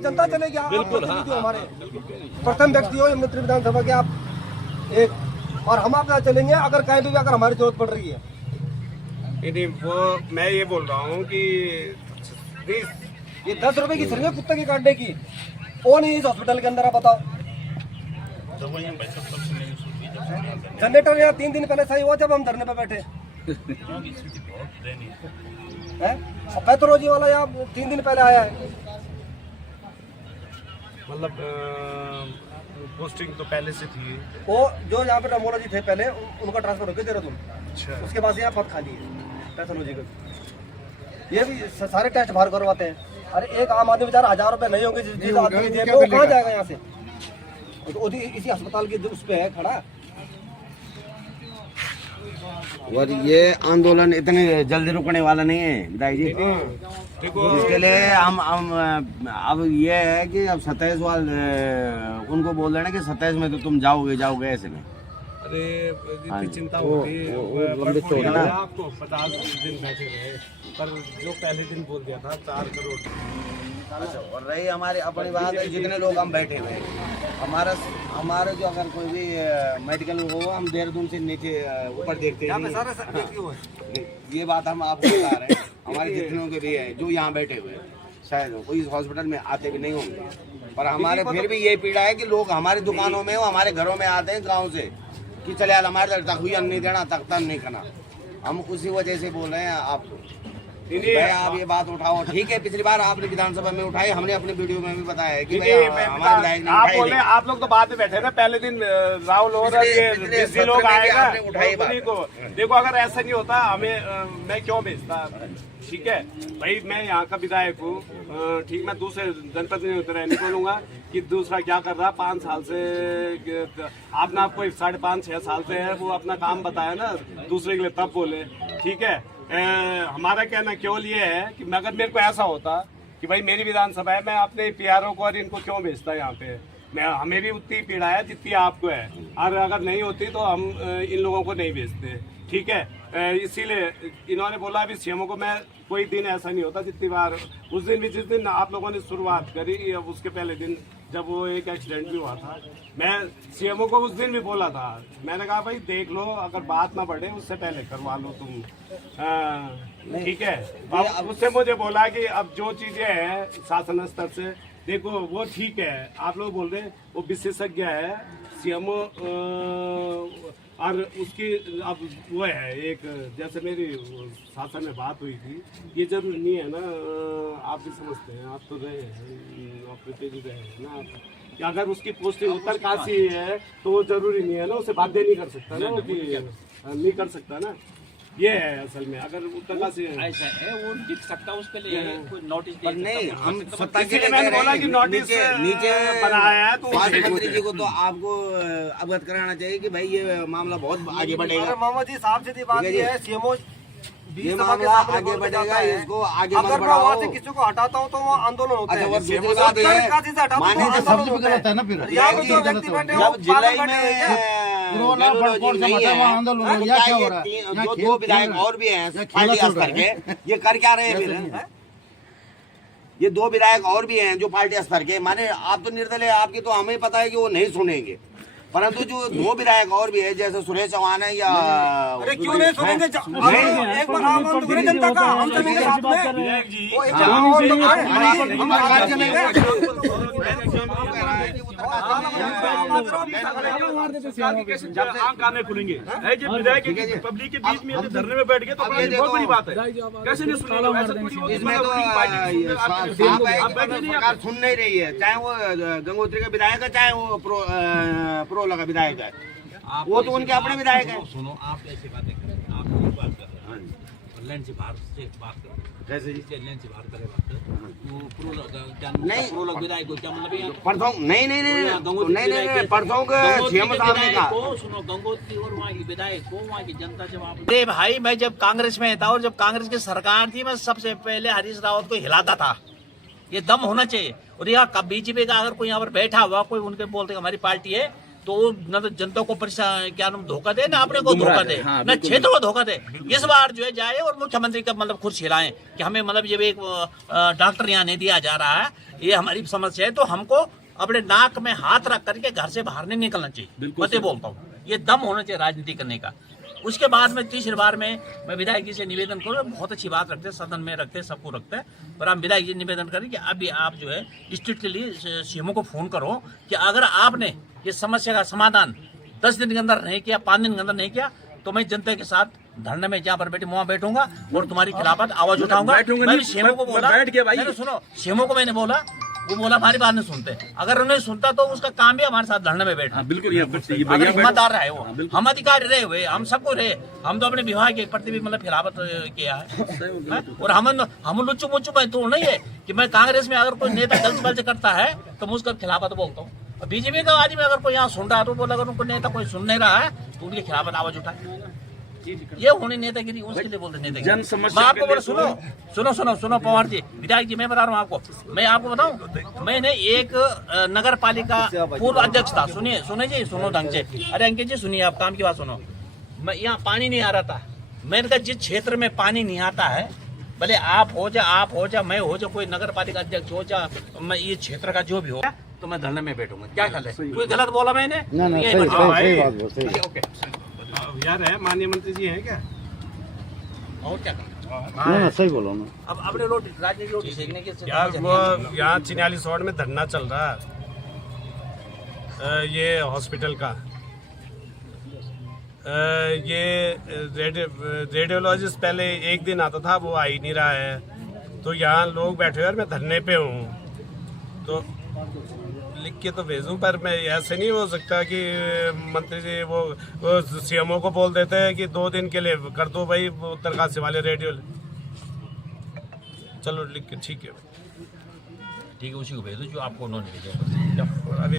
जनता चलेगी। बिल्कुल जो हमारे प्रथम व्यक्ति हो मित्र विधानसभा के आप एक, और हम आपके साथ चलेंगे अगर कहीं भी अगर हमारी जरूरत पड़ रही है। नहीं वो मैं ये बोल रहा हूँ कि ये 10 रुपए की सर्वे कुत्ते की काटने की कौन है इस हॉस्पिटल के अंदर, आप बताओ। जनरेटर यहाँ 3 दिन पहले सही हुआ जब हम धरने पे बैठे है, और पैथोलॉजी वाला यहाँ 3 दिन पहले आया है। मतलब पोस्टिंग तो पहले से थी वो जो यहाँ पे रेमोलॉजी थे पहले उनका ट्रांसफर होकर दे रहे तुम। अच्छा। उसके बाद यहाँ पद खाली है पैथोलॉजी का। ये भी सारे टेस्ट बाहर करवाते हैं। अरे एक आम आदमी बेचारा 1000 रुपए नहीं होंगे जिस आदमी की जेब में, वो कहाँ जाएगा यहाँ से? तो इसी अस्पताल के उस पे है खड़ा। और ये आंदोलन इतने जल्दी रुकने वाला नहीं है विधायक जी। देखो इसके लिए हम अब ये है कि अब 27 उनको बोल देना कि 27 में तो तुम जाओगे ऐसे में। अरे इतनी चिंता होगी आपको 50 दिन बैठे रहे, पर जो पहले दिन बोल दिया था 4 करोड़। अच्छा, और रही हमारी अपनी बात है, जितने लोग हम बैठे हुए हमारे जो अगर कोई भी मेडिकल हो, हम देहरादून से नीचे ऊपर देखते हैं। ये बात हम आपको बता रहे हैं, हमारे जितनों के भी है जो यहाँ बैठे हुए शायद कोई इस हॉस्पिटल में आते भी नहीं होंगे, पर हमारे फिर भी ये पीड़ा है कि लोग हमारी दुकानों में हमारे घरों में आते हैं गाँव से कि चले यार हमारे तक हुई नहीं देना, तख्ता नहीं खाना। हम उसी वजह से बोल रहे हैं आपको, आप ये बात उठाओ। ठीक है, पिछली बार आपने विधानसभा में उठाई, हमने अपने वीडियो में भी बताया है कि हमारे विधायक ने आप बोले आप लोग तो बाद में बैठे ना, पहले दिन राहुल और ये लोग आएगा उन्हीं को। देखो अगर ऐसा नहीं होता हमें मैं क्यों भेजता? ठीक है भाई, मैं यहाँ का विधायक हूँ, ठीक, मैं दूसरे जनपद में उतर नहीं बोलूंगा कि दूसरा क्या कर रहा। 5 साल से आपने आपको 5.5-6 साल से है वो अपना काम बताया ना दूसरे के लिए, तब बोले। ठीक है, हमारा कहना केवल ये है कि अगर मेरे को ऐसा होता कि भाई मेरी विधानसभा है, मैं अपने पीआरओ को और इनको क्यों भेजता यहाँ पे? हमें भी उतनी पीड़ा है जितनी आपको है, और अगर नहीं होती तो हम इन लोगों को नहीं भेजते। ठीक है, इसीलिए इन्होंने बोला अभी सीएमओ को मैं कोई दिन ऐसा नहीं होता जितनी बार उस दिन भी जिस दिन आप लोगों ने शुरुआत करी, उसके पहले दिन जब वो एक एक्सीडेंट भी हुआ था, मैं सीएमओ को उस दिन भी बोला था। मैंने कहा भाई देख लो, अगर बात ना बढ़े उससे पहले करवा लो तुम। ठीक है, अब उससे मुझे बोला कि अब जो चीजें हैं शासन स्तर से देखो वो ठीक है, आप लोग बोल रहे हैं वो विशेषज्ञ है सीएमओ, और उसकी अब वो है एक, जैसे मेरी शासन में बात हुई थी, ये जरूरी नहीं है ना, आप भी समझते हैं, आप तो रहे हैं, ऑपरेटिव रहे हैं ना, कि अगर उसकी पोस्टिंग उत्तरकाशी है तो वो जरूरी नहीं है ना, उसे बाध्य नहीं कर सकता ना, नहीं कर सकता ना। ये है असल में, अगर उत्तरकाशी ऐसा है वो लिख सकता, उसके लिए कोई नोटिस पर नहीं, हम सत्ता के मैंने बोला कि नोटिस नीचे बनाया है तो मुख्यमंत्री जी को तो आपको अवगत कराना चाहिए कि भाई ये मामला बहुत आगे बढ़ेगा। मामा जी साहब से बात ये है, सीएमओ ये मामला आगे बढ़ेगा, इसको आगे मत अगर मैं बढ़ाओ। वहाँ से किसी को हटाता हूँ तो वो आंदोलन होता है। और दूसरी बात ये है, माननीय यहाँ पे जो व्यक्ति बैठे हैं वो जब जिले पागल बैठे हैं क्या? में जो 2 विधायक और भी हैं पार्टी स्तर के, ये कर क्या रहे हैं फिर? ये 2 विधायक और भी हैं जो पार्टी स्तर के, माने आप तो निर्दलीय, आपकी तो हमें पता है कि वो नहीं सुनेंगे, परंतु जो 2 विधायक और भी है जैसे सुरेश चौहान है या अरे क्यों नहीं सुनेंगे? एक बार आप हम तो जनता का हम चलेंगे साथ में। वो एक बार और तो हम आगे कान खुलेंगे विधायक पब्लिक के बीच में धरने में बैठ गए तो बहुत बड़ी बात है, कैसे नहीं सुनेंगे? इसमें तो सरकार सुन नहीं रही है, चाहे वो गंगोत्री का विधायक है चाहे वो प्रो लगा विधायक है, वो तो उनके अपने विधायक है। सुनो, आप ऐसी बातें करें, आप बात कर रहे हैं, लैंड से बाहर से बात करें, कैसे जी लैंड से बाहर करें बात नहीं, प्रो लग विधायक को क्या मतलब है? परसों नहीं परसों के सीएम साहब ने कहा, सुनो गंगोत्री और वहाँ की विधायक को वहाँ की जनता जवाब। अरे भाई, मैं जब कांग्रेस में था और जब कांग्रेस की सरकार थी, मैं सबसे पहले हरीश रावत को हिलाता था। ये दम होना चाहिए। और यहाँ बीजेपी का अगर कोई यहाँ पर बैठा हुआ कोई उनके बोलते हमारी पार्टी है, तो तो न तो जनता को क्या नाम धोखा दे, ना अपने को धोखा दे, ना क्षेत्र को धोखा दे। इस बार जो है जाए और मुख्यमंत्री का मतलब खुद हिलाएं कि हमें मतलब जब एक डॉक्टर यहाँ नहीं दिया जा रहा है, ये हमारी समस्या है, तो हमको अपने नाक में हाथ रख करके घर से बाहर नहीं निकलना चाहिए। मैं बोलता हूँ ये दम होना चाहिए राजनीति करने का। उसके बाद में तीसरी बार में मैं विधायक जी से निवेदन करूँ, बहुत अच्छी बात रखते हैं, सदन में रखते हैं, सबको रखते हैं, पर हम विधायक जी निवेदन करें कि अभी आप जो है स्टेट के लिए सीएमओ को फोन करो कि अगर आपने ये समस्या का समाधान 10 दिन के अंदर नहीं किया, 5 दिन के अंदर नहीं किया, तो मैं जनता के साथ धरने में जहाँ पर बैठे वहाँ बैठूंगा और तुम्हारी खिलाफत आवाज उठाऊंगा। मैं सीएमओ को बोला, सुनो सीएमओ को मैंने बोला, वो बोला हमारी बात नहीं सुनते। अगर उन्हें सुनता तो उसका काम भी हमारे साथ धरने में बैठना। बिल्कुल अगर हिम्मतदार रहे वो, हम अधिकारी रहे हुए, हम सबको रहे, हम तो अपने विभाग के प्रति भी मतलब खिलाफत किया है। और हम लुच्चू मुच्चू में तो नहीं है कि मैं कांग्रेस में अगर कोई नेता गलत बल्ज करता है तो मैं उसका खिलाफत बोलता हूँ। बीजेपी का आदमी अगर कोई यहाँ सुन रहा है तो बोला, अगर उनको नेता कोई सुन नहीं रहा है तो उनके खिलाफत आवाज उठाए। ये होने नेतागिरी, उसके लिए बोलते नेतागिरी। मैं आपको बोला, सुनो पवार जी, विधायक जी, मैं बता रहा हूँ आपको, मैं आपको बताऊं, मैंने एक नगर पालिका पूर्व अध्यक्ष था, सुनो ढंग से, अरे अंकित जी सुनिए, आप काम की बात सुनो। मैं यहाँ पानी नहीं आ रहा था, मैंने कहा जिस क्षेत्र में पानी नहीं आता है, भले आप हो जा मैं हो जा, कोई नगर पालिका अध्यक्ष हो जा, मैं ये क्षेत्र का जो भी हो, तो मैं धरने में बैठूंगा। क्या ख्याल है, कोई गलत बोला मैंने? यार है माननीय मंत्री जी हैं क्या? और क्या सही बोलो ना। अब अपने राजनीतिक रोटी सेकने के यार वो यहाँ 44 वार्ड में धरना चल रहा है, ये हॉस्पिटल का, ये रेडियोलॉजिस्ट पहले एक दिन आता था, वो आ ही नहीं रहा है, तो यहाँ लोग बैठे हुए, मैं धरने पे हूँ, तो लिख के तो भेजूं, पर मैं ऐसे नहीं हो सकता कि मंत्री जी वो सीएमओ को बोल देते हैं कि 2 दिन के लिए कर दो भाई उत्तरकाशी वाले रेडियो। चलो लिख के ठीक है, उसी को भेजो जो आपको उन्होंने भेजा।